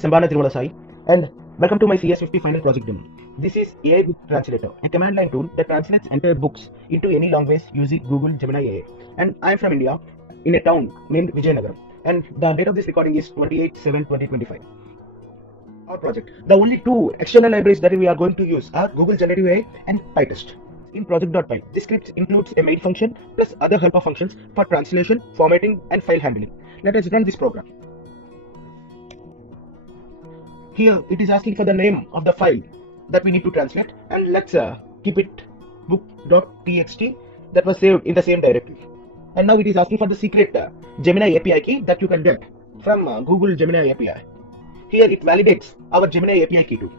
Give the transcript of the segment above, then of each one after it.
Sambana Tirumala Sai, and welcome to my CS50 final project demo. This is AI Book Translator, a command line tool that translates entire books into any language using Google Gemini AI. And I am from India, in a town named Vijayanagaram, and the date of this recording is 28/7/2025. Our project. The only two external libraries that we are going to use are Google Generative AI and PyTest. In project.py, this script includes a main function plus other helper functions for translation, formatting, and file handling. Let us run this program. Here it is asking for the name of the file that we need to translate, and let's keep it book.txt that was saved in the same directory. And now it is asking for the secret Gemini API key that you can get from Google Gemini API. Here it validates our Gemini API key too.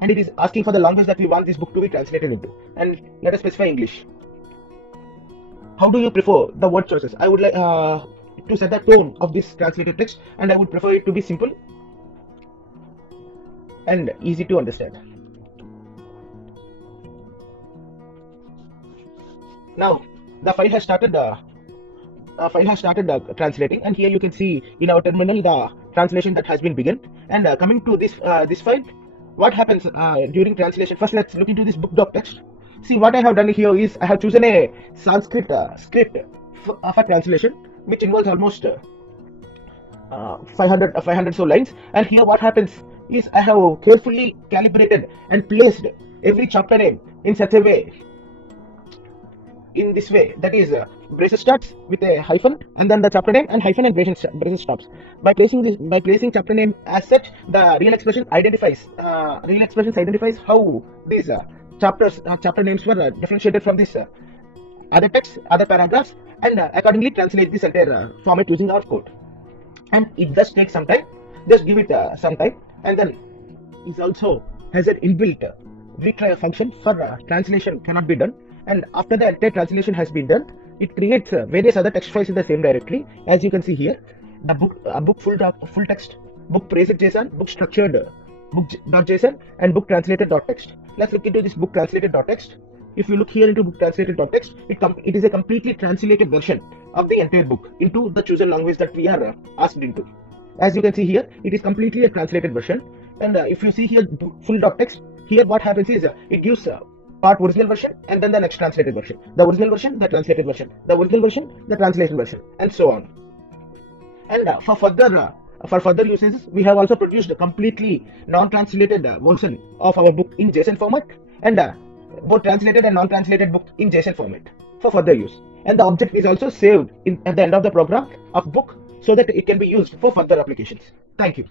And it is asking for the language that we want this book to be translated into. And let us specify English. How do you prefer the word choices? I would like to set the tone of this translated text, and I would prefer it to be simple and easy to understand. Now the file has started translating, and here you can see in our terminal the translation that has been begun. And coming to this file, what happens during translation? First, let's look into this book.text. See, what I have done here is I have chosen a Sanskrit script for translation, which involves almost 500 so lines. And here what happens is I have carefully calibrated and placed every chapter name in such a way, in this way, that is braces starts with a hyphen and then the chapter name and hyphen and braces stops. By placing chapter name as such, the real expressions identifies how these chapter names were differentiated from this other text, other paragraphs, and accordingly translate this entire format using our code. And it does take some time. Just give it some time. And then it also has an inbuilt retry function for translation cannot be done. And after the entire translation has been done, it creates various other text files in the same directory. As you can see here, the book full text, book praised.json, book structured book.json, and book translated.txt. Let's look into this book translated.txt. If you look here into book translated.txt, it is a completely translated version of the entire book into the chosen language that we are asked into. As you can see here, it is completely a translated version. And if you see here full.txt, here what happens is it gives part original version and then the next translated version, the original version, the translated version, the original version, the translated version, and so on. And for further uses, we have also produced a completely non-translated version of our book in JSON format, and both translated and non-translated book in JSON format for further use. And the object is also saved at the end of the program of book so that it can be used for further applications. Thank you.